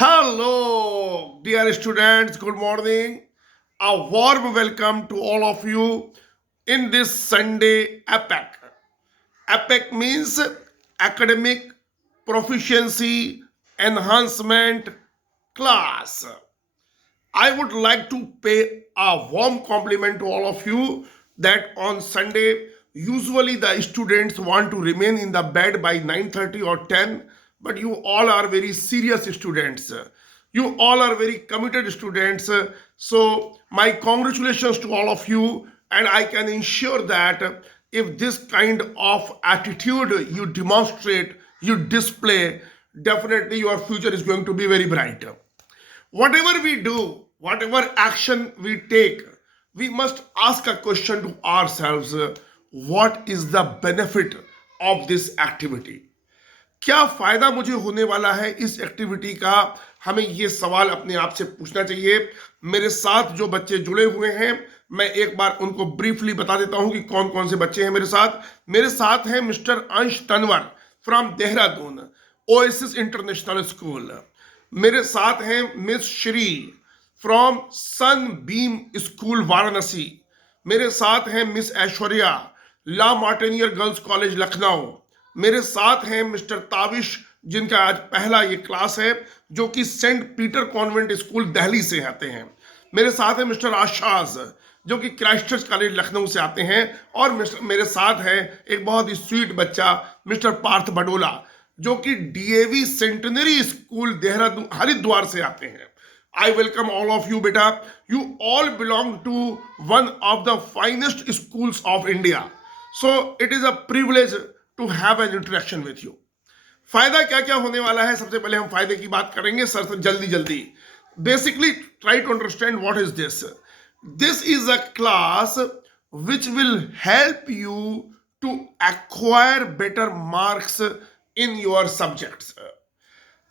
Hello, dear students. Good morning. A warm welcome to all of you in this Sunday APEC. APEC means Academic Proficiency Enhancement Class. I would like to pay a warm compliment to all of you that on Sunday, usually the students want to remain in the bed by 9:30 or 10, but you all are very serious students. You all are very committed students. So, my congratulations to all of you, and I can ensure that if this kind of attitude you demonstrate, you display, definitely your future is going to be very bright. Whatever we do, whatever action we take, we must ask a question to ourselves, what is the benefit of this activity? क्या फायदा मुझे होने वाला है इस activity का? हमें ये सवाल अपने आप से पूछना चाहिए। मेरे साथ जो बच्चे जुड़े हुए हैं, मैं एक बार उनको ब्रीफली बता देता हूं कि कौन कौन से बच्चे हैं मेरे साथ हैं mister Ansh Tanwar from Dehradun, Oasis International School. मेरे साथ हैं miss Shri from Sunbeam School Varanasi. मेरे साथ हैं miss Aishwarya, La Martiniere Girls College Lucknow. मेरे साथ हैं मिस्टर ताविश, जिनका आज पहला ये क्लास है, जो कि Saint Peter Convent School Delhi से आते हैं। मेरे साथ है मिस्टर आशाज, जो कि क्राइस्ट चर्च कॉलेज लखनऊ से आते हैं। और मेरे साथ है एक बहुत ही स्वीट बच्चा मिस्टर पार्थ बडोला, जो कि DAV centenary school Dehradun Haridwar से आते हैं। I welcome all of you, beta. You all belong to one of the finest schools of India. So it is a privilege to have an interaction with you. फायदा क्या क्या होने वाला है? सबसे पहले हम फायदे की बात करेंगे सर, जल्दी जल्दी। Basically, try to understand what is this. This is a class which will help you to acquire better marks in your subjects.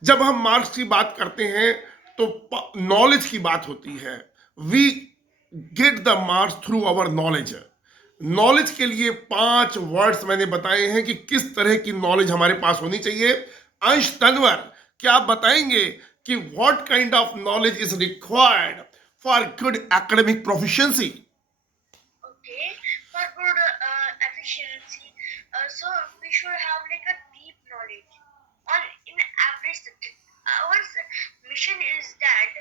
जब हम मार्क्स की बात करते हैं तो नॉलेज की बात होती है। We get the marks through our knowledge. Knowledge के लिए 5 वर्ड्स मैंने बताए हैं कि किस तरह की नॉलेज हमारे पास होनी चाहिए। अंश तनवर, क्या आप बताएंगे कि what kind of knowledge is required for good academic proficiency? Okay, for good efficiency, so we should have like a deep knowledge on in every subject. Our mission is that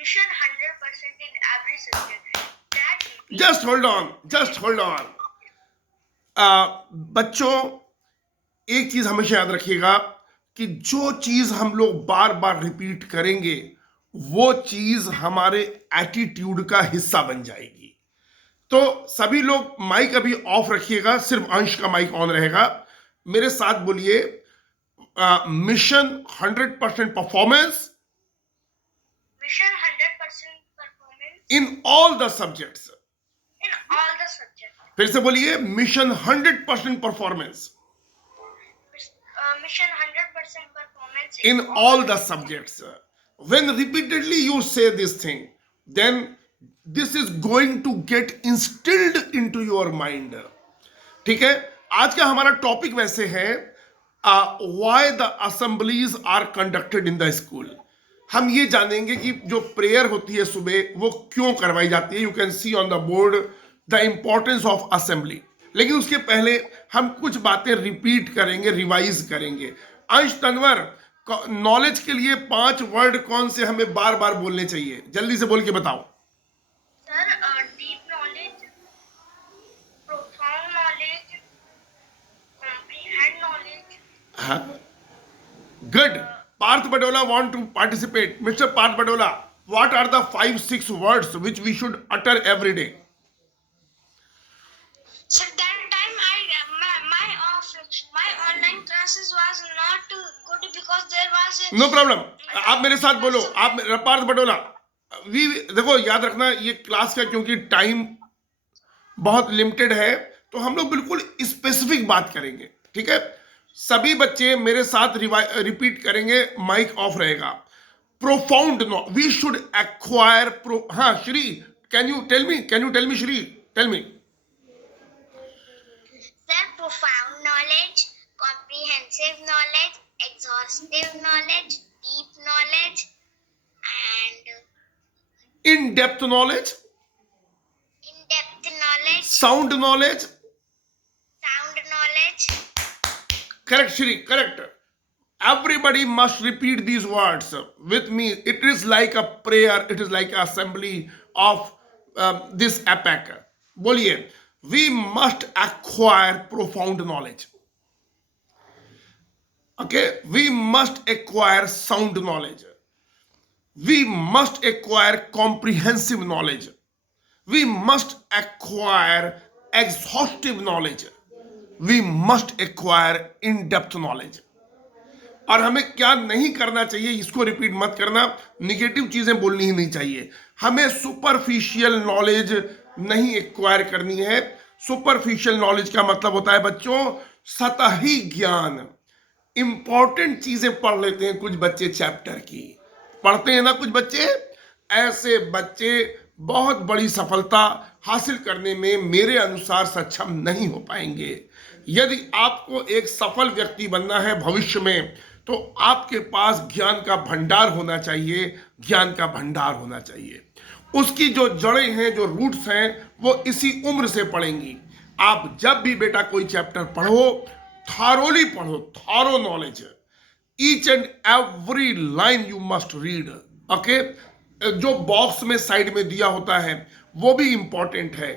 mission 100% in every subject. That will be Just hold on. बच्चों, एक चीज हमेशा याद रखिएगा कि जो चीज हम लोग बार बार रिपीट करेंगे, वो चीज हमारे एटीट्यूड का हिस्सा बन जाएगी। तो सभी लोग माइक अभी ऑफ रखिएगा, सिर्फ अंश का माइक ऑन रहेगा। मेरे साथ बोलिए, mission 100% performance mission 100% performance in all the subjects. in all the subjects. फिर से बोलिए, mission 100% performance Mission 100% performance in all the subjects. When repeatedly you say this thing, then this is going to get instilled into your mind. ठीक है, आज का हमारा topic वैसे है why the assemblies are conducted in the school. हम ये जानेंगे कि जो प्रेयर होती है सुबह, वो क्यों करवाई जाती है। You can see on the board the importance of assembly. लेकिन उसके पहले हम कुछ बातें रिपीट करेंगे, रिवाइज करेंगे। अंश तनवर, नॉलेज के लिए 5 वर्ड कौन से हमें बार बार बोलने चाहिए? जल्दी से बोल के बताओ। Sir, deep knowledge, profound knowledge, comprehend knowledge. हाँ, good. Parth Badola want to participate. Mr. Parth Badola, what are the 5-6 words which we should utter every day? So that time my online classes was not good because there was no problem, आप मेरे साथ बोलो। आप Partha Badola, we देखो, याद रखना ये class का क्योंकि टाइम बहुत लिमिटेड है, तो हम लोग बिल्कुल स्पेसिफिक बात करेंगे। ठीक है, सभी बच्चे मेरे साथ रिपीट करेंगे, माइक ऑफ रहेगा। Profound know, we should acquire pro. हाँ Shri, can you tell me Shri, tell me. Sir, profound knowledge, comprehensive knowledge, exhaustive knowledge, deep knowledge, in depth knowledge, in-depth knowledge, sound knowledge. sound knowledge. Correct, Shri, correct. Everybody must repeat these words with me. It is like a prayer, it is like assembly of this epoch. बोलिए, we must acquire profound knowledge. Okay, we must acquire sound knowledge. We must acquire comprehensive knowledge. We must acquire exhaustive knowledge. We must acquire in-depth knowledge. और हमें क्या नहीं करना चाहिए, इसको repeat मत करना, निगेटिव चीजें बोलनी ही नहीं चाहिए. हमें सुपरफिशियल नॉलेज नहीं एक्वायर करनी है. सुपरफिशियल नॉलेज का मतलब होता है बच्चों सतही ज्ञान. इंपॉर्टेंट चीजें पढ़ लेते हैं कुछ बच्चे, चैप्टर की पढ़ते हैं ना कुछ बच्चे, ऐसे बच्चे बहुत बड़ी सफलता हासिल करने में मेरे अनुसार सक्षम नहीं हो पाएंगे. यदि आपको एक सफल व्यक्ति बनना है भविष्य में, तो आपके पास ज्ञान का भंडार होना चाहिए. ज्ञान का भंडार होना चाहिए. उसकी जो जड़ें हैं, जो रूट्स हैं, वो इसी उम्र से पड़ेंगी. आप जब भी बेटा कोई चैप्टर पढ़ो, थारोली पढ़ो, थारो knowledge. Each and every line you must read. Okay, जो बॉक्स में साइड में दिया होता है वो भी इंपॉर्टेंट है.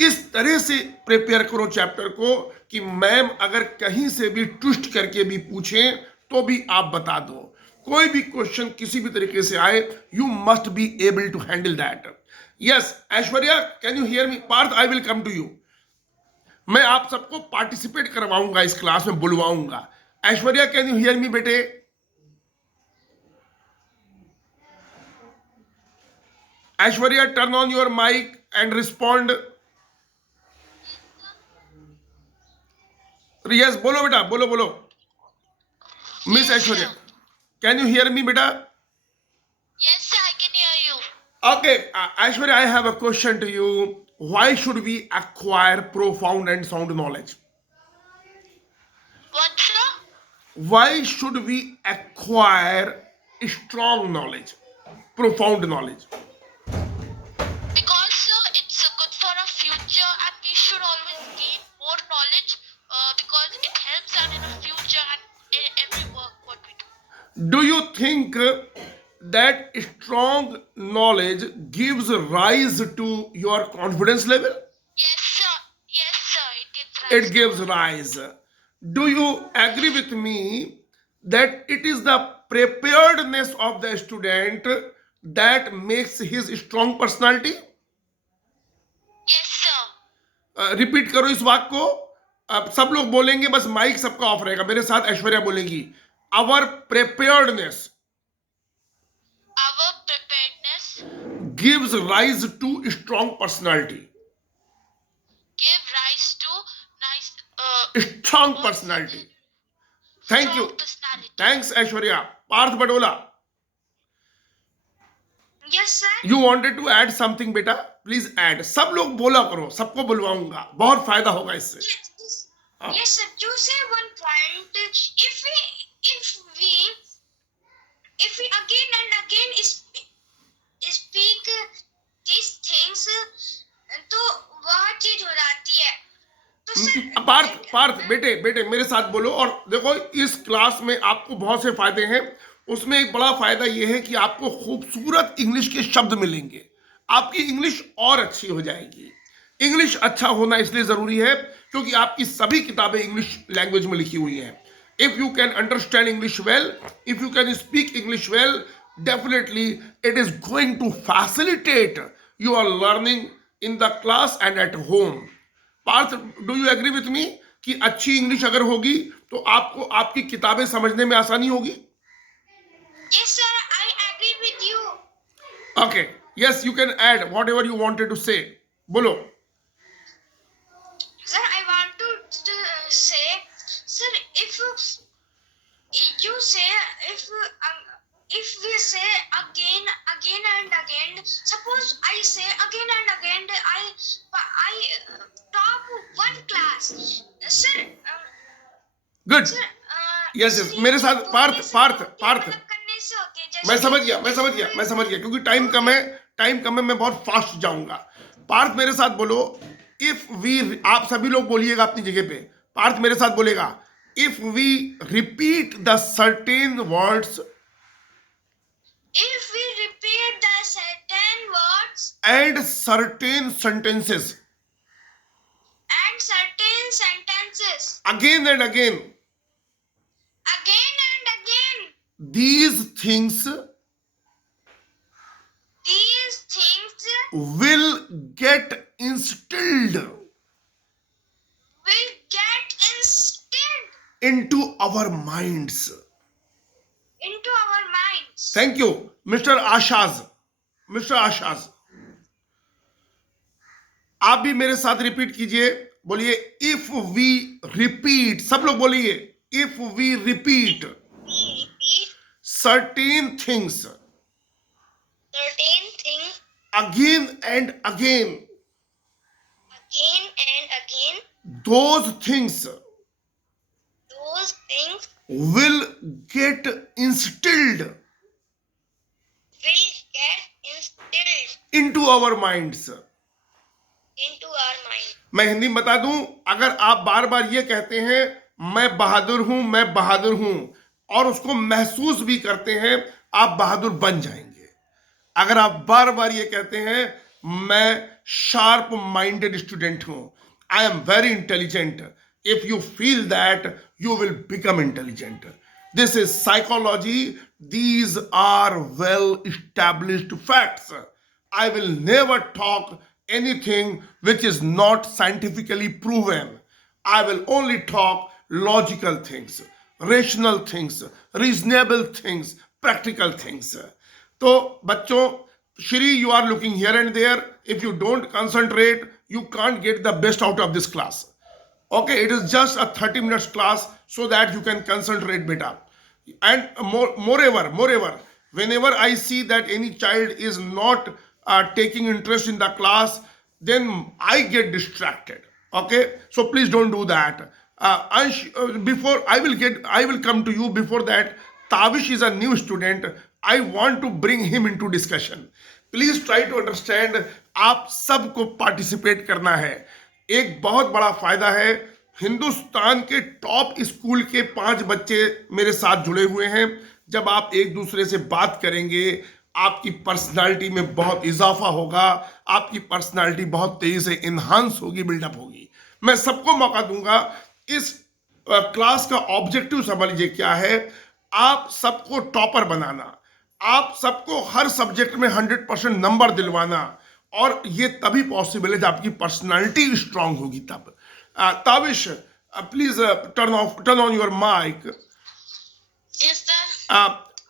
इस तरह से प्रिपेयर करो चैप्टर को कि मैम अगर कहीं से भी ट्विस्ट करके भी पूछें तो भी आप बता दो. कोई भी क्वेश्चन किसी भी तरीके से आए, you must be able to handle that. Yes Aishwarya, can you hear me? Parth, I will come to you. मैं आप सबको पार्टिसिपेट करवाऊंगा, इस क्लास में बुलवाऊंगा. Aishwarya, can you hear me बेटे? Aishwarya, turn on your mic and respond. Yes, बोलो बेटा, बोलो बोलो. Miss Aishwarya, can you hear me बेटा? Yes, sir, I can hear you. Okay, Aishwarya, I have a question to you. Why should we acquire profound and sound knowledge? What, sir? Why should we acquire strong knowledge, profound knowledge? Because it's good for our future, and we should always gain more knowledge because it helps us in the future and in every work what we do. Do you think that strong knowledge gives rise to your confidence level? Yes, sir. Yes, sir. It gives rise. It gives rise. Do you agree with me that it is the preparedness of the student that makes his strong personality? Yes, sir. Repeat करो इस वाक्य को. अब सब लोग बोलेंगे, बस mic सबका ऑफ रहेगा. मेरे साथ ऐश्वर्या बोलेंगी. Our preparedness Our preparedness gives rise to strong personality. give rise to nice, Strong personality. Thank you. strong personality. Thanks Aishwarya. Parth Badola, Yes, sir. you wanted to add something बेटा? Please add. सब लोग बोला करो, सबको बुलवाऊंगा, बहुत फायदा होगा इससे. Yes, sir. To say one point, if we again and again speak these things, तो वह चीज हो जाती है. तो सर पार्थ बेटे मेरे साथ बोलो. और देखो, इस क्लास में आपको बहुत से फायदे हैं. उसमें एक बड़ा फायदा यह है कि आपको खूबसूरत इंग्लिश के शब्द मिलेंगे. आपकी इंग्लिश और अच्छी हो जाएगी. इंग्लिश अच्छा होना इसलिए जरूरी है क्योंकि आपकी सभी किताबें इंग्लिश लैंग्वेज में लिखी हुई हैं. If you can understand English well, if you can speak English well, definitely it is going to facilitate your learning in the class and at home. Parth, do you agree with me कि अच्छी English अगर होगी तो आपको आपकी किताबें समझने में आसानी होगी? Yes, sir. I agree with you. Okay. Yes, you can add whatever you wanted to say. बोलो. Sir, I want to say, sir, if you say, if we say again and again, suppose I say again and again, I top one class, sir. Good. Sir, Yes. मेरे साथ पार्थ. मतलब करने से होती है. मैं समझ गया क्योंकि टाइम कम है, मैं बहुत फास्ट जाऊंगा। पार्थ मेरे साथ बोलो, इफ वी, आप सभी लोग बोलिएगा अपनी जगह पे। पार्थ मेरे साथ बोलेगा, if we repeat the certain words If we repeat the certain words and certain sentences and certain sentences again and again, again and again, these things these things will get instilled will get instilled into our minds. into our minds. Thank you mister Asha's. Mister Asha's, आप भी मेरे साथ repeat कीजिए, बोलिए if we repeat, सब लोग बोलिए, if we repeat We repeat certain things certain things again and again, again and again, those things those things will get instilled will get instilled into our minds. into our mind. मैं हिंदी में बता दूं, अगर आप बार बार ये कहते हैं मैं बहादुर हूं, मैं बहादुर हूं, और उसको महसूस भी करते हैं, आप बहादुर बन जाएंगे। अगर आप बार बार ये कहते हैं मैं शार्प माइंडेड स्टूडेंट हूं, I am very intelligent, if you feel that you will become intelligent. This is psychology, these are well established facts. I will never talk anything which is not scientifically proven. I will only talk logical things, rational things, reasonable things, practical things. तो बच्चों, Shri, you are looking here and there. If you don't concentrate, you can't get the best out of this class. Okay, it is just a 30 minutes class so that you can concentrate better. And moreover, whenever I see that any child is not taking interest in the class, then I get distracted. Okay, so please don't do that. Before I will come to you. Before that, Tavish is a new student. I want to bring him into discussion. Please try to understand. आप सबको participate करना है। एक बहुत बड़ा फायदा है, हिंदुस्तान के टॉप स्कूल के 5 बच्चे मेरे साथ जुड़े हुए हैं। जब आप एक दूसरे से बात करेंगे, आपकी पर्सनालिटी में बहुत इजाफा होगा, आपकी पर्सनालिटी बहुत तेजी से इन्हांस होगी, बिल्डअप होगी। मैं सबको मौका दूंगा। इस क्लास का ऑब्जेक्टिव समझ लीजिए क्या है, आप सबको टॉपर बनाना, आप सबको हर सब्जेक्ट में 100% नंबर दिलवाना, और ये तभी पॉसिबल है जब आपकी पर्सनालिटी स्ट्रांग होगी तब। Tavish, please turn on your mic. Yes, sir.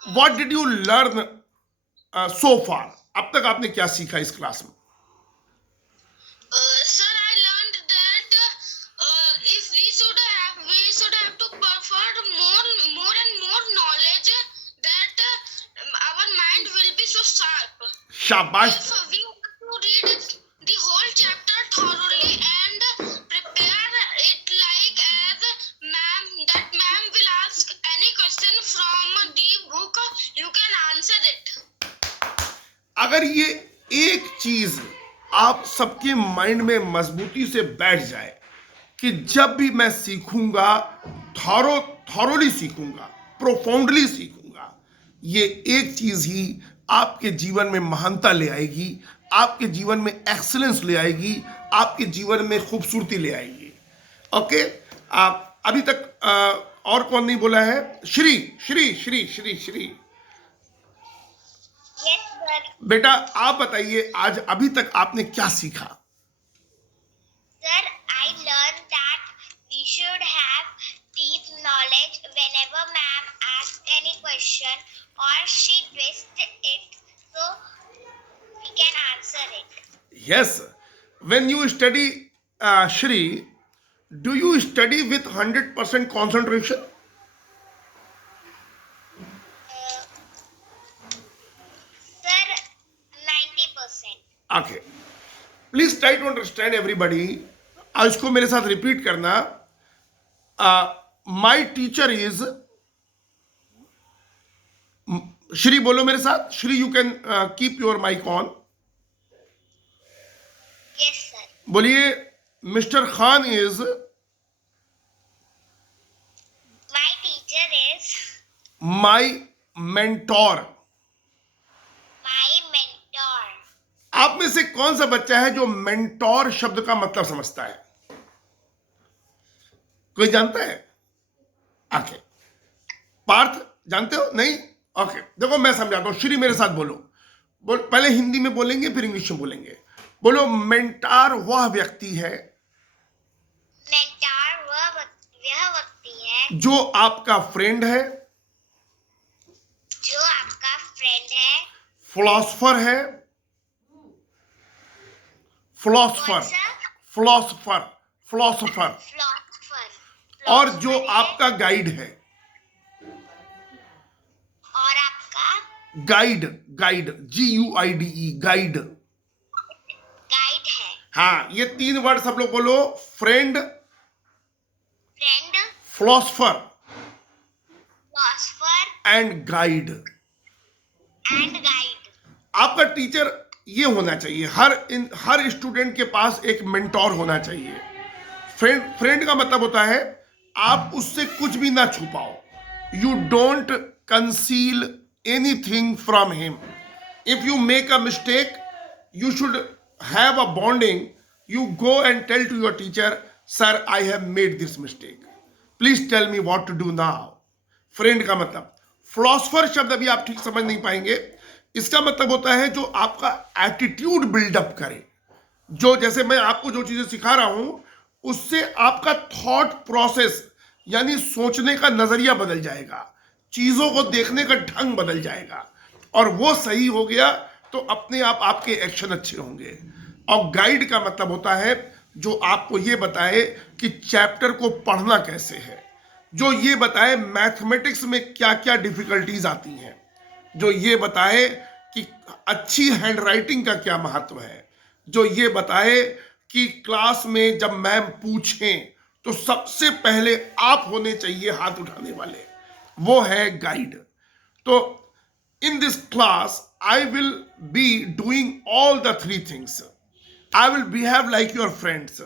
What did you learn so far? अब तक आपने क्या सीखा इस क्लास में? Sir, I learned that if we should have to perform more and more knowledge, that our mind will be so sharp. शाबाश। If we have to read the whole chapter thoroughly and prepare it like as ma'am will ask any question from the book, you can answer it. अगर ये एक चीज आप सबके mind में मजबूती से बैठ जाए कि जब भी मैं सीखूंगा, थॉरोली सीखूंगा, प्रोफाउंडली सीखूंगा, ये एक चीज ही आपके जीवन में महानता ले आएगी, आपके जीवन में एक्सीलेंस ले आएगी, आपके जीवन में खूबसूरती ले आएगी। ओके, अभी तक और कौन नहीं बोला है? Shri Shri Shri Shri Shri Yes, sir. बेटा आप बताइए, आज अभी तक आपने क्या सीखा? Sir, I learned that we should have deep knowledge whenever ma'am asks any question or she twists it so we can answer it. Yes, when you study, Shri, do you study with 100% concentration? Sir, 90%. Okay, please try to understand everybody. इसको मेरे साथ repeat करना। My teacher is Shri बोलो मेरे साथ, Shri you can keep your mic on. Yes, sir. बोलिए, mister Khan is My teacher is my mentor. my mentor. आप में से कौन सा बच्चा है जो मेंटोर शब्द का मतलब समझता है? कोई जानता है? ओके, पार्थ जानते हो? नहीं? ओके, देखो मैं समझाता हूं। श्री मेरे साथ बोलो, पहले हिंदी में बोलेंगे फिर इंग्लिश में बोलेंगे। बोलो, मेंटार वह व्यक्ति है Mentor वह व्यक्ति है जो आपका फ्रेंड है, जो आपका फ्रेंड है। फिलोसफर है, फिलोसफर, फिलोसफर, फिलोसफर, फिलोसफर। और जो आपका गाइड है। और आपका guide, guide, GUIDE, guide. Guide है। हाँ, ये 3 वर्ड सब लोग बोलो, friend, friend, philosopher philosopher and guide. And guide. आपका टीचर ये होना चाहिए, हर स्टूडेंट के पास एक मेंटोर होना चाहिए। फ्रेंड का मतलब होता है आप उससे कुछ भी ना छुपाओ। You don't conceal anything from him. If you make a mistake, you should have a bonding. You go and tell to your teacher, sir, I have made this mistake, please tell me what to do now. Friend का मतलब। Philosopher शब्द अभी आप ठीक समझ नहीं पाएंगे। इसका मतलब होता है जो आपका एटीट्यूड बिल्डअप करे, जो जैसे मैं आपको जो चीजें सिखा रहा हूं उससे आपका थॉट प्रोसेस यानी सोचने का नजरिया बदल जाएगा, चीजों को देखने का ढंग बदल जाएगा, और वो सही हो गया तो अपने आप आपके एक्शन अच्छे होंगे। और गाइड का मतलब होता है जो आपको ये बताए कि चैप्टर को पढ़ना कैसे है, जो ये बताए मैथमेटिक्स में क्या क्या डिफिकल्टीज आती हैं, जो ये बताए कि अच्छी हैंडराइटिंग का क्या महत्व है, जो ये बताए कि क्लास में जब मैम पूछें तो सबसे पहले आप होने चाहिए हाथ उठाने वाले, वो है गाइड। तो in this class I will be doing all the 3 things. I will behave like your friends.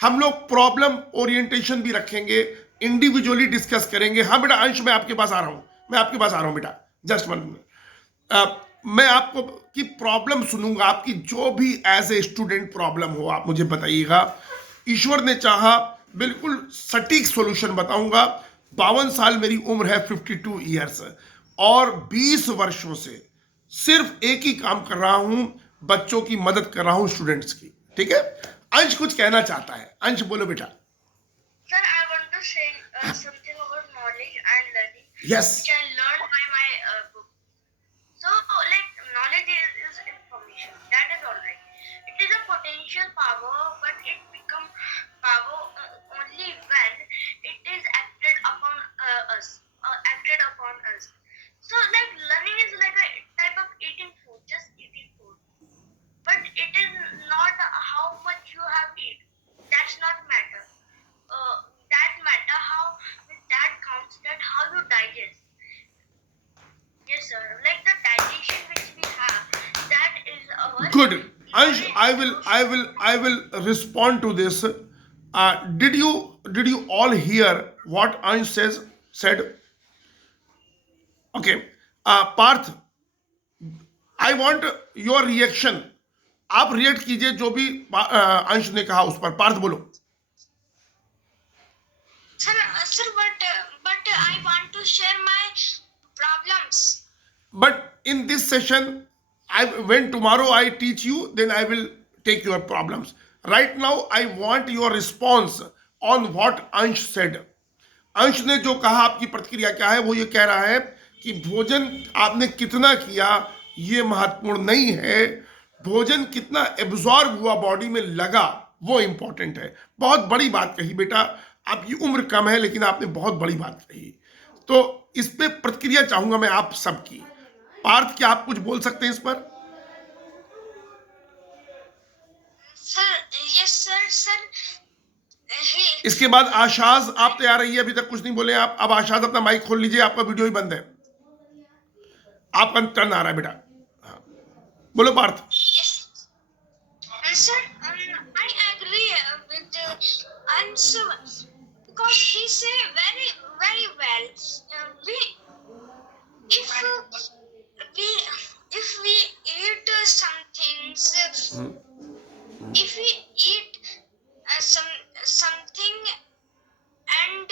हम लोग प्रॉब्लम ओरिएंटेशन भी रखेंगे, इंडिविजुअली डिस्कस करेंगे। हाँ बेटा अंश, मैं आपके पास आ रहा हूं, मैं आपके पास आ रहा हूं बेटा, जस्ट 1 मिनट। मैं आपको की प्रॉब्लम सुनूंगा, आपकी जो भी एज ए स्टूडेंट प्रॉब्लम हो आप मुझे बताइएगा। ईश्वर ने चाहा बिल्कुल सटीक सॉल्यूशन बताऊंगा। 52 साल मेरी उम्र है, 52 ईयर्स, और 20 वर्षों से सिर्फ एक ही काम कर रहा हूं, बच्चों की मदद कर रहा हूं, स्टूडेंट्स की। ठीक है, अंश कुछ कहना चाहता है। अंश बोलो बेटा। Sir, I want to say something about knowledge and learning, yes, which I learned by my book. So, like, knowledge is information. That is alright. It is a potential power, but it becomes power only when it is acted upon us. Acted upon us. So, like, learning is like a type of eating food, just eating food. But it is not how much you have eat. That's not matter. That matter how that counts. That how you digest. Yes, sir. Like the digestion which we have, that is our. good. Ansh, I will respond to this. Did you all hear what Ansh said? Okay. Parth, I want your reaction. आप react कीजिए जो भी अंश ने कहा उस पर। पार्थ बोलो। Sir, but I want to share my problems. But in this session, when tomorrow I teach you, then I will take your problems. Right now, I want your response on what Ansh said. अंश ने जो कहा, आपकी प्रतिक्रिया क्या है? वो ये कह रहा है कि भोजन आपने कितना किया ये महत्वपूर्ण नहीं है, भोजन कितना एब्जॉर्ब हुआ, बॉडी में लगा, वो इंपॉर्टेंट है। बहुत बड़ी बात कही बेटा, आपकी उम्र कम है लेकिन आपने बहुत बड़ी बात कही। तो इस पे प्रतिक्रिया चाहूंगा मैं आप सबकी। पार्थ, क्या आप कुछ बोल सकते हैं इस पर? Sir, yes, sir. इसके बाद आशाज, आप तैयार रहिए, अभी तक कुछ नहीं बोले आप। अब आशाज अपना माइक खोल लीजिए, आपका वीडियो ही बंद है। आपका टर्न आ रहा है बेटा. हाँ, बोलो Partha. Yes. And sir, I agree with answer because he say very well. We if we if we eat some things, if we eat something and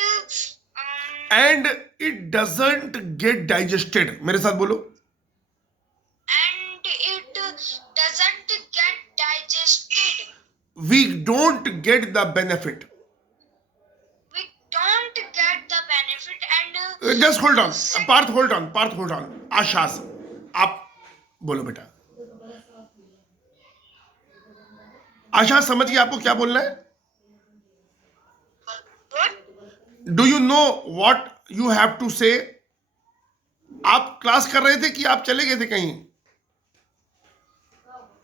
and it doesn't get digested. मेरे साथ बोलो. and it doesn't get digested, we don't get the benefit. we don't get the benefit and just hold on Parth, hold on Parth, hold on. Ashas, आप बोलो बेटा. आशा समझ गई आपको क्या बोलना है? what? Do you know what you have to say? आप क्लास कर रहे थे कि आप चले गए थे कहीं?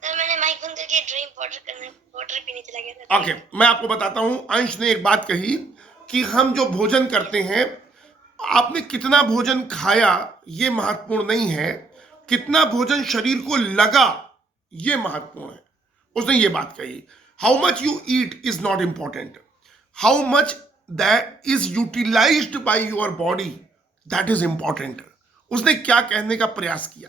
सर मैंने माइक बंद करके ड्रिंक वाटर पीने चला गया था. ओके, मैं आपको बताता हूं. अंश ने एक बात कही कि हम जो भोजन करते हैं, आपने कितना भोजन खाया ये महत्वपूर्ण नहीं है, कितना भोजन शरीर को लगा ये महत्वपूर्ण है. उसने ये बात कही. How much you eat is not important, how much that is utilized by your body, that is important. उसने क्या कहने का प्रयास किया?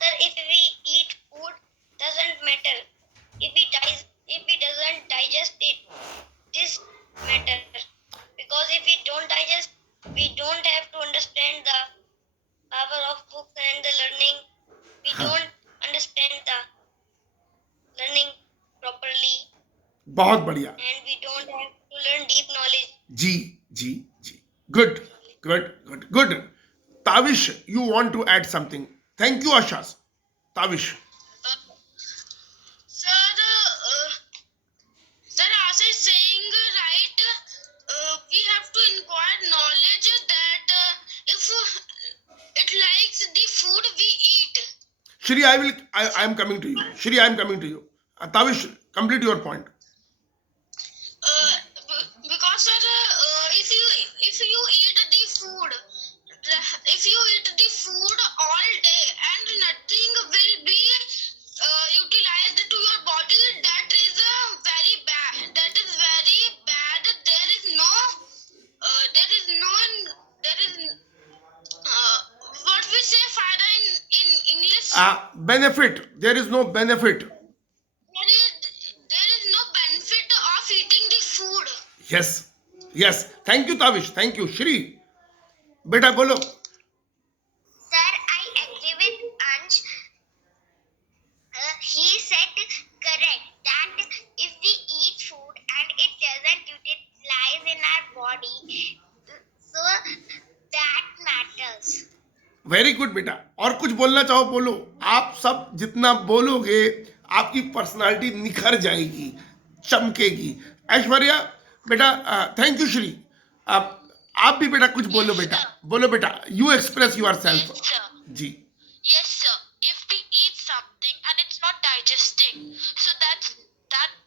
Sir, if we eat food, doesn't matter. If we doesn't digest it, this matter. Because if we don't digest, we don't have to understand the power of books and the learning. We don't understand the learning properly, बहुत बढ़िया. and we don't have to learn deep knowledge. जी जी जी. Good good good good. Tavish, you want to add something? Thank you Ashas. Tavish. Sir, Asa is saying right. We have to inquire knowledge that if it likes the food we eat. Shri, I am coming to you. Shri, I am coming to you. Tavish, complete your point. Because sir, if you eat the food, if you eat the food all day and nothing will be utilized to your body, that is very bad. That is very bad. There is no what we say fayda in English. Benefit. There is no benefit. There is no benefit of eating the food. Yes. Yes. Thank you, Tavish. Thank you. Shri. Beta, bolo. Sir, I agree with Ansh. He said correct that if we eat food and it doesn't utilize in our body, so that matters. Very good बेटा. और कुछ बोलना चाहो बोलो. आप सब जितना बोलोगे आपकी पर्सनालिटी निखर जाएगी, चमकेगी. ऐश्वर्या बेटा, थैंक यू. श्री, आप भी बेटा कुछ बोलो बेटा. बोलो बेटा. You express yourself. Yes, sir. जी. Yes, sir. If we eat something and it's not digesting, so that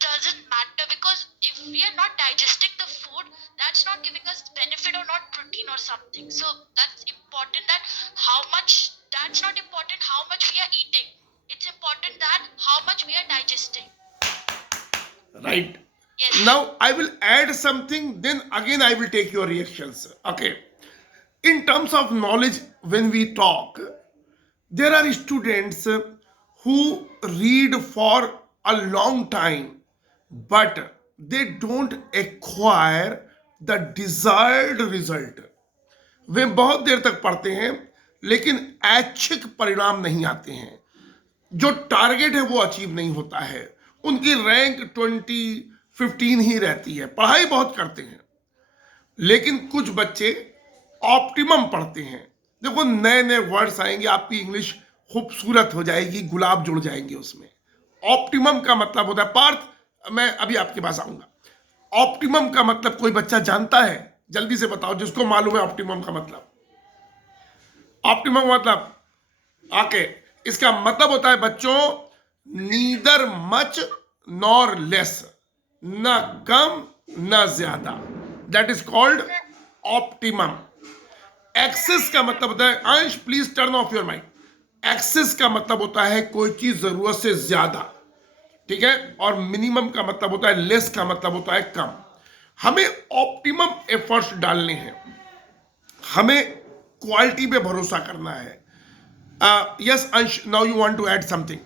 doesn't matter, because if we are not digesting the food, that's not giving us benefit or not protein or something. So that's important that how much, that's not important how much we are eating. It's important that how much we are digesting. Right. Yes. Now I will add something, then again I will take your reactions. Okay. In terms of knowledge, when we talk, there are students who read for a long time, but they don't acquire the desired result. वे बहुत देर तक पढ़ते हैं लेकिन ऐच्छिक परिणाम नहीं आते हैं. जो टारगेट है वो अचीव नहीं होता है. उनकी रैंक 20-15 ही रहती है. पढ़ाई बहुत करते हैं लेकिन कुछ बच्चे ऑप्टिमम पढ़ते हैं. देखो, नए नए वर्ड्स आएंगे, आपकी इंग्लिश खूबसूरत हो जाएगी, गुलाब जुड़ जाएंगे उसमें. ऑप्टिमम का मतलब होता है, पार्थ मैं अभी आपके पास आऊंगा. ऑप्टिमम का मतलब कोई बच्चा जानता है? जल्दी से बताओ जिसको मालूम है ऑप्टिमम का मतलब. ऑप्टिमम मतलब ओके, इसका मतलब होता है बच्चों, नीदर मच नॉर लेस, न कम न ज्यादा. That is called optimum. Excess का मतलब होता है, Ansh please turn off your mind. Excess का मतलब होता है कोई चीज जरूरत से ज्यादा, ठीक है, और मिनिमम का मतलब होता है लेस, का मतलब होता है कम। हमें ऑप्टिमम एफर्ट्स डालने हैं, हमें क्वालिटी पे भरोसा करना है। Yes Ansh, now you want to add something.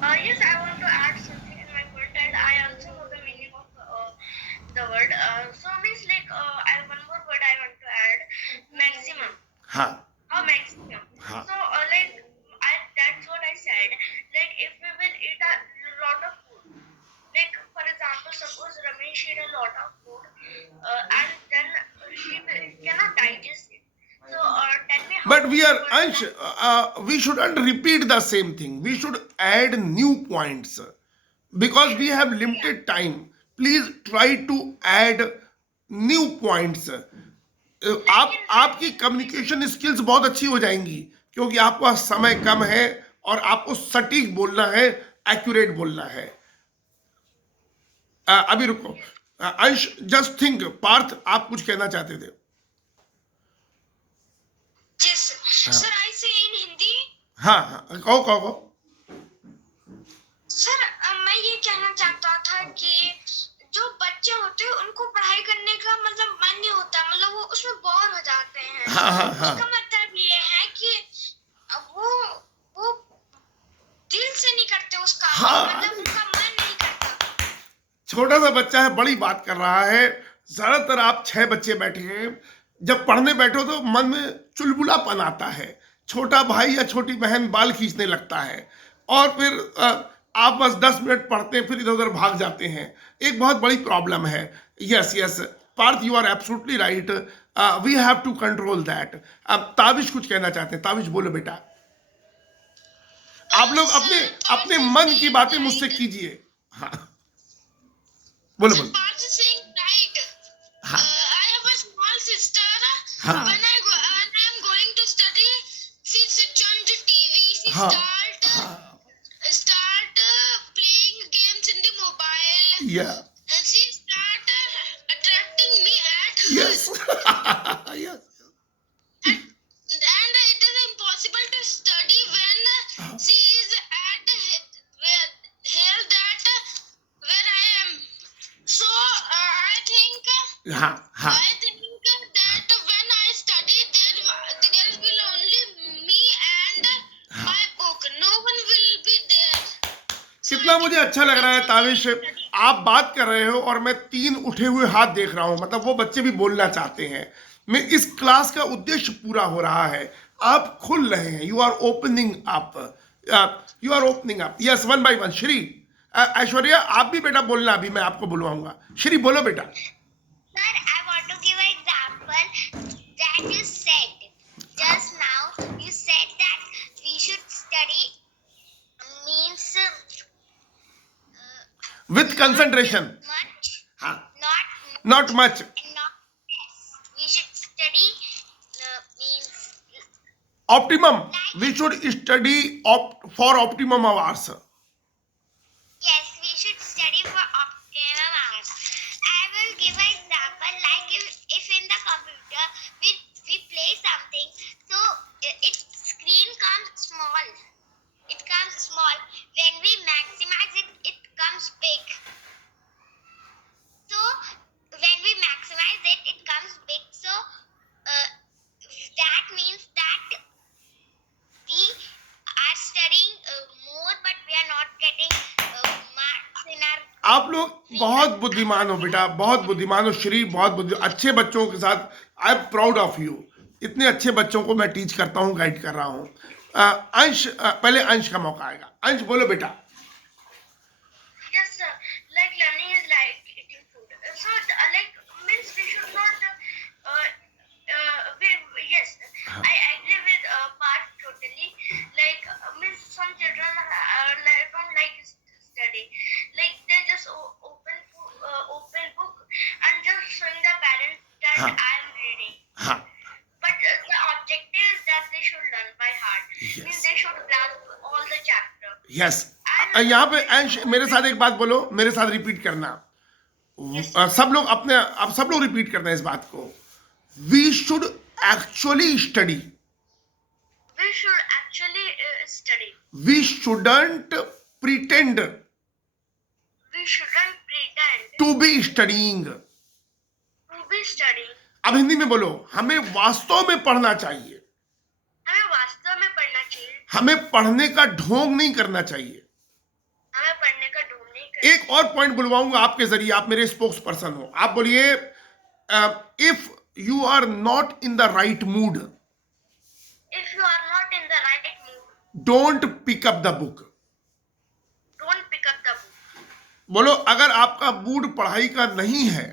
Yes, I want to add something in my point, and I also know the meaning of the word. So means like I have one more word I want to add, maximum. हाँ How maximum? हाँ So like that's what I said. Like if we will eat a lot of food, like for example, suppose Ramesh eat a lot of food, and then cannot digest it. So tell me how but we are possible Ansh, that. we shouldn't repeat the same thing, we should add new points because we have Yeah. limited time. Please try to add new points. I आप can आपकी communication skills बहुत अच्छी हो जाएंगी क्योंकि आपके पास समय कम है और आपको सटीक बोलना है, एक्यूरेट बोलना है। अभी रुको। अंश, जस्ट थिंक, पार्थ आप कुछ कहना चाहते थे। Yes, sir. I say in Hindi. हाँ हाँ, कहो कहो कहो। सर मैं ये कहना चाहता था कि जो बच्चे होते हैं उनको पढ़ाई करने का मतलब मन नहीं होता, मतलब वो उसमें बोर हो जाते हैं। हाँ हाँ हाँ उसका मतलब ये है कि वो दिल से नहीं करते उस काम को, हाँ, मतलब उनका मन नहीं करता। छोटा सा बच्चा है, बड़ी बात कर रहा है। ज्यादातर आप 6 बच्चे बैठे हैं, जब पढ़ने बैठो तो मन में चुलबुलापन आता है, छोटा भाई या छोटी बहन बाल खींचने लगता है, और फिर आप बस 10 मिनट पढ़ते हैं फिर इधर उधर भाग जाते हैं। एक बहुत बड़ी प्रॉब्लम है। Yes yes Parth, you are absolutely right, we have to control that. अब ताविश कुछ कहना चाहते हैं, ताविश बोलो बेटा। आप लोग अपने अपने मन की बातें मुझसे कीजिए। हाँ बोलो बोलो। Parth is saying right. हाँ I have a small sister. हाँ When I am going to study, she switch on the TV. She हाँ start हाँ playing games in the mobile. या And she start attracting me at her. Yes yes And it is impossible to study when she is at here that where I am. So I think हाँ हाँ that when I study there will only me and my book. No one will be there. कितना मुझे अच्छा लग रहा है ताविश, आप बात कर रहे हो और मैं 3 उठे हुए हाथ देख रहा हूं, मतलब वो बच्चे भी बोलना चाहते हैं। मैं इस क्लास का उद्देश्य पूरा हो रहा है, आप खुल रहे हैं, you are opening up, you are opening up. Yes, one by one. Shri, Aishwarya आप भी बेटा बोलना, अभी मैं आपको बुलवाऊंगा। श्री बोलो बेटा। Sir, I want to give an example that you said just now. You said that we should study means with concentration. much, हाँ, not not much. not less. We should study means optimum, we should study for optimum hours. yes, we should study for optimum hours. I will give an example like if in the computer we play something, so its screen comes small. It comes small. When we maximize it, it comes big. So when we maximize it, it comes big. So that means that we are studying more, but we are not getting marks in our. आप लोग बहुत बुद्धिमान हो बेटा, बहुत बुद्धिमान हो। श्री बहुत अच्छे बच्चों के साथ, I am proud of you. इतने अच्छे बच्चों को मैं टीच करता हूँ, गाइड कर रहा हूँ। अंश, पहले अंश का मौका आएगा। अंश बोलो बेटा। Yes, sir. Like learning is like eating food. So, like means we should not. Yes, I agree with Parth totally. Like means some children don't like study. Like they just open book and just showing the parents that हाँ. I am reading. हाँ But the objective is that they should learn by heart. Yes. Means they should grasp all the chapter. Yes. यहाँ पे अंश मेरे साथ एक बात बोलो, मेरे साथ रिपीट करना। सब लोग अपने, आप सब लोग रिपीट करना है इस बात को। we should actually study. We should actually study. We shouldn't pretend We shouldn't pretend to be studying. to be studying. अब हिंदी में बोलो, हमें वास्तव में पढ़ना चाहिए, हमें वास्तव में पढ़ना चाहिए. हमें पढ़ने का ढोंग नहीं करना चाहिए. हमें पढ़ने का ढोंग नहीं करना. एक और पॉइंट बुलवाऊंगा आपके जरिए, आप मेरे स्पोक्स पर्सन हो. आप बोलिए, if you are not in the right mood, If you are not in the right mood, don't pick up the book. don't pick up the book. बोलो, अगर आपका मूड पढ़ाई का नहीं है,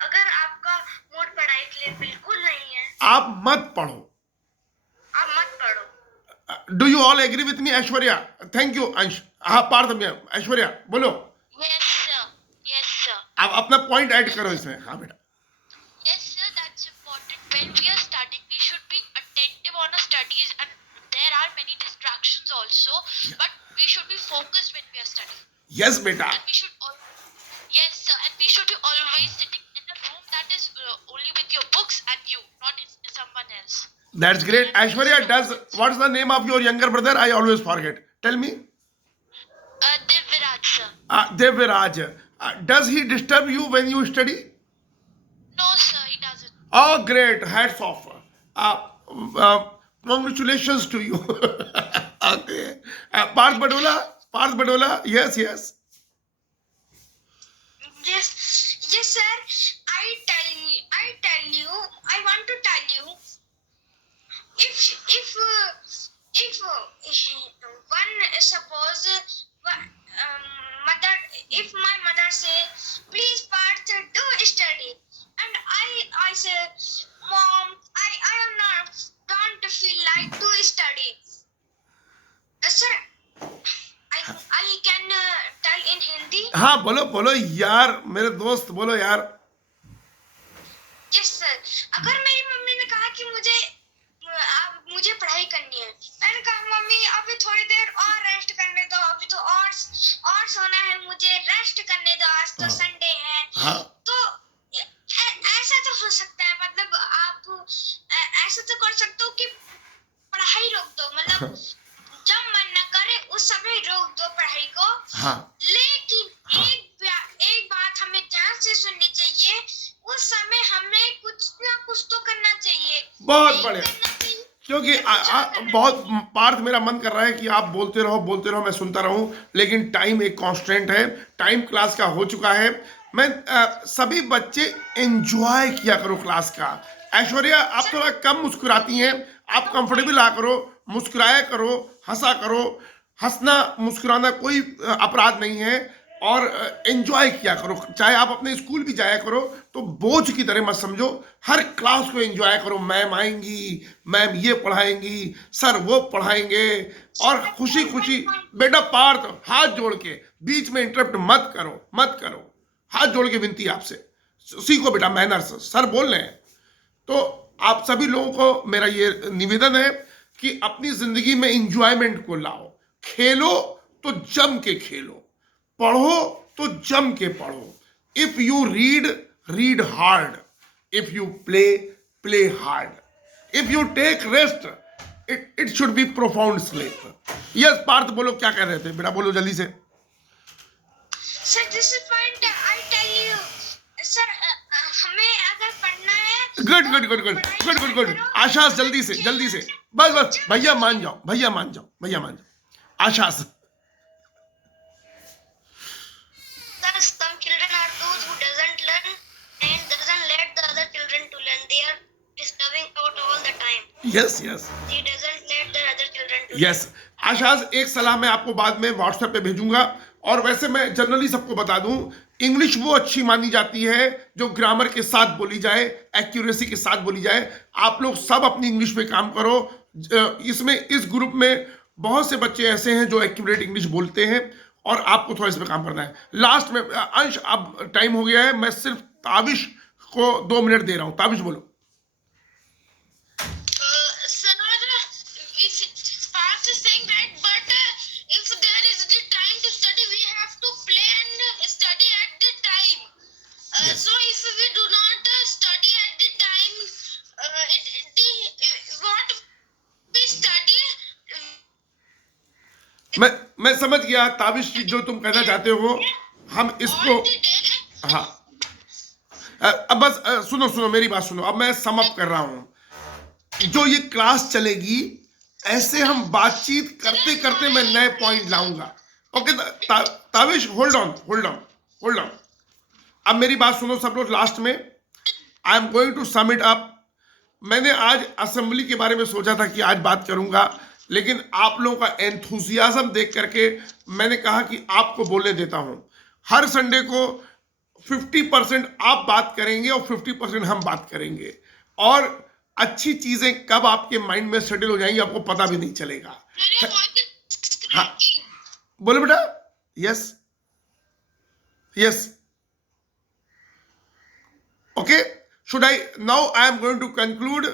अगर आपका मूड पढ़ाई के लिए बिल्कुल नहीं है, आप मत पढ़ो. आप मत पढ़ो. Do you all agree with me? Aishwarya, thank you. Ansh, हाँ, पार्थ में ऐश्वर्या बोलो. Yes sir. Yes sir. आप अपना पॉइंट ऐड करो इसमें. हाँ बेटा. Yes sir, that's important. When we are studying, we should be attentive on our studies, and there are many distractions also. But we should be focused when we are studying. Yes बेटा. And we should yes sir, and we should be always sitting in a room that is only with your books and you, not someone else. That's great. Aishwarya, what's the name of your younger brother? I always forget. Tell me. Devraj sir. Devraj. Does he disturb you when you study? No sir, he doesn't. Oh, great. Hats off. Congratulations to you. Okay. Parth Badola. Yes. Yes, yes, sir. I want to tell you, if one suppose mother, if my mother say, please Parth, do study, and I say, mom, I am not, don't feel like to study. Sir, I can tell in Hindi. हाँ, बोलो यार, मेरे दोस्त, बोलो यार. Yes sir. अगर मेरी mummy ने कहा कि मुझे पढ़ाई करनी है, मैंने कहा मम्मी अभी थोड़ी देर और रेस्ट करने दो, अभी तो और सोना है, मुझे रेस्ट करने दो, आज तो संडे है. हाँ. तो ऐसा तो हो सकता है, मतलब आप ऐसा तो कर सकते हो कि पढ़ाई रोक दो, मतलब जब मन न करे उस समय रोक दो पढ़ाई को. हाँ. लेकिन एक बात हमें ध्यान से सुननी चाहिए, उस समय हमें कुछ ना कुछ तो करना चाहिए. बहुत बढ़िया. क्योंकि बहुत पार्थ, मेरा मन कर रहा है कि आप बोलते रहो, मैं सुनता रहूं, लेकिन टाइम एक कांस्टेंट है. टाइम क्लास का हो चुका है. मैं सभी बच्चे एंजॉय किया करो क्लास का. ऐश्वर्या, आप थोड़ा कम मुस्कुराती हैं, आप कंफर्टेबल आ करो, मुस्कुराया करो, हंसा करो. हंसना मुस्कुराना कोई अपराध नहीं है. और एंजॉय किया करो. चाहे आप अपने स्कूल भी जाया करो तो बोझ की तरह मत समझो. हर क्लास को एंजॉय करो. मैम आएंगी, मैम ये पढ़ाएंगी, सर वो पढ़ाएंगे, और खुशी खुशी. बेटा पार्थ, हाथ जोड़ के बीच में इंटरप्ट मत करो. हाथ जोड़ के विनती आपसे, सीखो बेटा मैनर्स. सर बोल रहे हैं. तो आप सभी लोगों को मेरा ये निवेदन है कि अपनी जिंदगी में इंजॉयमेंट को लाओ. खेलो तो जम के खेलो, पढ़ो तो जम के पढ़ो. If you read hard. If you play hard. If you take rest, it should be profound sleep. Yes Parth, बोलो क्या कह रहे थे बेटा, बोलो जल्दी से. Sir this is point I tell you sir, हमें अगर पढ़ना है. गुड. आशास, जल्दी से. बस भैया मान जाओ. Asha's. Some children are those who doesn't learn and doesn't let the other children to learn. They are disturbing out all the time. Yes. He doesn't let the other children to yes. Asha's, एक सलाह मैं आपको बाद में WhatsApp पे भेजूंगा. और वैसे मैं जनरली सबको बता दूं, इंग्लिश वो अच्छी मानी जाती है जो ग्रामर के साथ बोली जाए, एक्यूरेसी के साथ बोली जाए. आप लोग सब अपनी इंग्लिश पे काम करो. इसमें इस ग्रुप में बहुत से बच्चे ऐसे हैं जो एक्यूरेट इंग्लिश बोलते हैं, और आपको थोड़ा इस पे काम करना है. लास्ट में अंश, अब टाइम हो गया है, मैं सिर्फ ताबिश को 2 मिनट दे रहा हूं. ताबिश बोलो. Sir, Parth is saying that, but if there is the time to study, we have to play and study at the time. Yes. So if we do not study at the time, मैं समझ गया ताबिश जो तुम कहना चाहते हो। हम इसको हाँ अब बस सुनो सुनो मेरी बात सुनो। अब मैं सम अप कर रहा हूं। जो ये क्लास चलेगी ऐसे हम बातचीत करते करते मैं नए पॉइंट लाऊंगा। Okay Tabish hold on hold on hold on. अब मेरी बात सुनो सब लोग लास्ट में। I am going to sum it up. मैंने आज असेंबली के बारे में सोचा था कि आज बात करूंगा, लेकिन आप लोगों का एंथुजियाज्म देख करके मैंने कहा कि आपको बोलने देता हूं। हर संडे को 50% आप बात करेंगे और 50% हम बात करेंगे, और अच्छी चीजें कब आपके माइंड में सेटल हो जाएंगी आपको पता भी नहीं चलेगा। हाँ बोले बेटा। Yes yes okay, should I now I am going to conclude.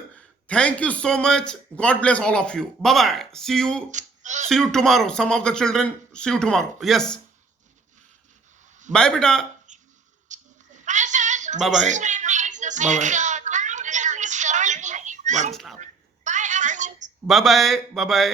Thank you so much. God bless all of you. Bye bye. See you tomorrow. Some of the children see you tomorrow. Yes, bye beta. Bye bye. Bye bye. Bye bye. Bye bye.